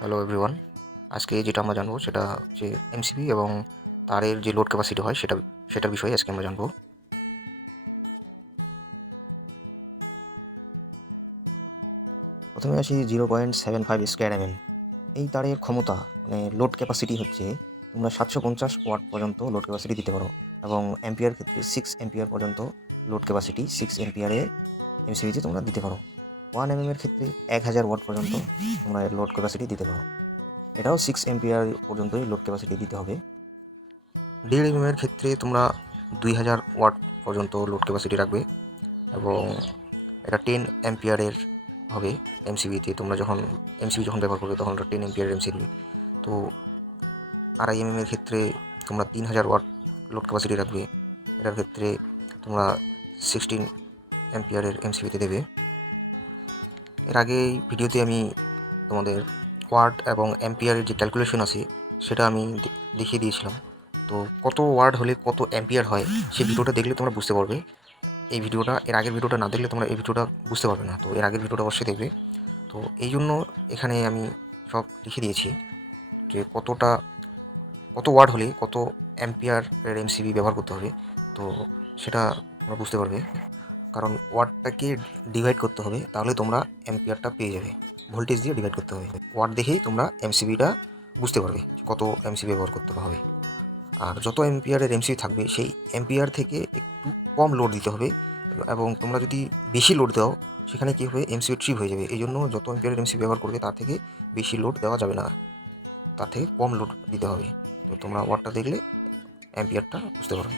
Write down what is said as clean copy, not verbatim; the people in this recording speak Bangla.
হ্যালো এভরিওয়ান, আজকে যেটা আমরা জানবো সেটা হচ্ছে এমসিবি এবং তারের যে লোড ক্যাপাসিটি হয় সেটার বিষয়ে আজকে আমরা জানবো। প্রথমে আসি 0.75 স্কোয়ার এমএম। এই তারের ক্ষমতা মানে লোড ক্যাপাসিটি হচ্ছে তোমরা 750 ওয়াট পর্যন্ত লোড ক্যাপাসিটি দিতে পারো এবং অ্যাম্পিয়ার ক্ষেত্রে 6 অ্যাম্পিয়ার পর্যন্ত লোড ক্যাপাসিটি 6 অ্যাম্পিয়ারে এমসিবিতে তোমরা দিতে পারো। 1 এর ক্ষেত্রে 1000 ওয়াট পর্যন্ত তোমরা লোড ক্যাপাসিটি দিতে পারো। এটাও 6 অ্যাম্পিয়ার পর্যন্তই লোড ক্যাপাসিটি দিতে হবে। 1.5 এর ক্ষেত্রে তোমরা 2000 ওয়াট পর্যন্ত লোড ক্যাপাসিটি রাখবে এবং এটা 10 অ্যাম্পিয়ারের হবে। এমসিবিতে তোমরা যখন ব্যবহার করবে তখন ওটা 10 অ্যাম্পিয়ারের এমসিবি। তো 2.5 এর ক্ষেত্রে তোমরা 3000 ওয়াট লোড ক্যাপাসিটি রাখবে। এটার ক্ষেত্রে তোমরা 16 অ্যাম্পিয়ারের এমসিবিতে দেবে। এর আগে এই ভিডিওতে আমি তোমাদের ওয়াট এবং অ্যাম্পিয়ারের যে ক্যালকুলেশন আছে সেটা আমি দেখিয়ে দিয়েছিলাম। তো কত ওয়াট হলে কত অ্যাম্পিয়ার হয় সেই ভিডিওটা দেখলে তোমরা বুঝতে পারবে। এর আগের ভিডিওটা না দেখলে তোমরা এই ভিডিওটা বুঝতে পারবে না। তো এর আগের ভিডিওটা অবশ্যই দেখবে। তো এই জন্য এখানে আমি সব লিখে দিয়েছি যে কত ওয়াট হলে কত অ্যাম্পিয়ারের এমসিবি ব্যবহার করতে হবে। তো সেটা তোমরা বুঝতে পারবে, কারণ ওয়াটটাকে ডিভাইড করতে হবে, তাহলে তোমরা অ্যাম্পিয়ারটা পেয়ে যাবে। ভোল্টেজ দিয়ে ডিভাইড করতে হবে, ওয়াট দেখেই তোমরা এমসিবিটা বুঝতে পারবে কত এমসিবি ব্যবহার করতে হবে। আর যত অ্যাম্পিয়ারের এমসিবি থাকবে সেই অ্যাম্পিয়ার থেকে একটু কম লোড দিতে হবে এবং তোমরা যদি বেশি লোড দাও সেখানে কী হবে, এমসিবি ট্রিপ হয়ে যাবে। এই জন্য যত অ্যাম্পিয়ারের এমসিবি ব্যবহার করবে তার থেকে বেশি লোড দেওয়া যাবে না, তার থেকে কম লোড দিতে হবে। তো তোমরা ওয়াটটা দেখলে অ্যাম্পিয়ারটা বুঝতে পারবে।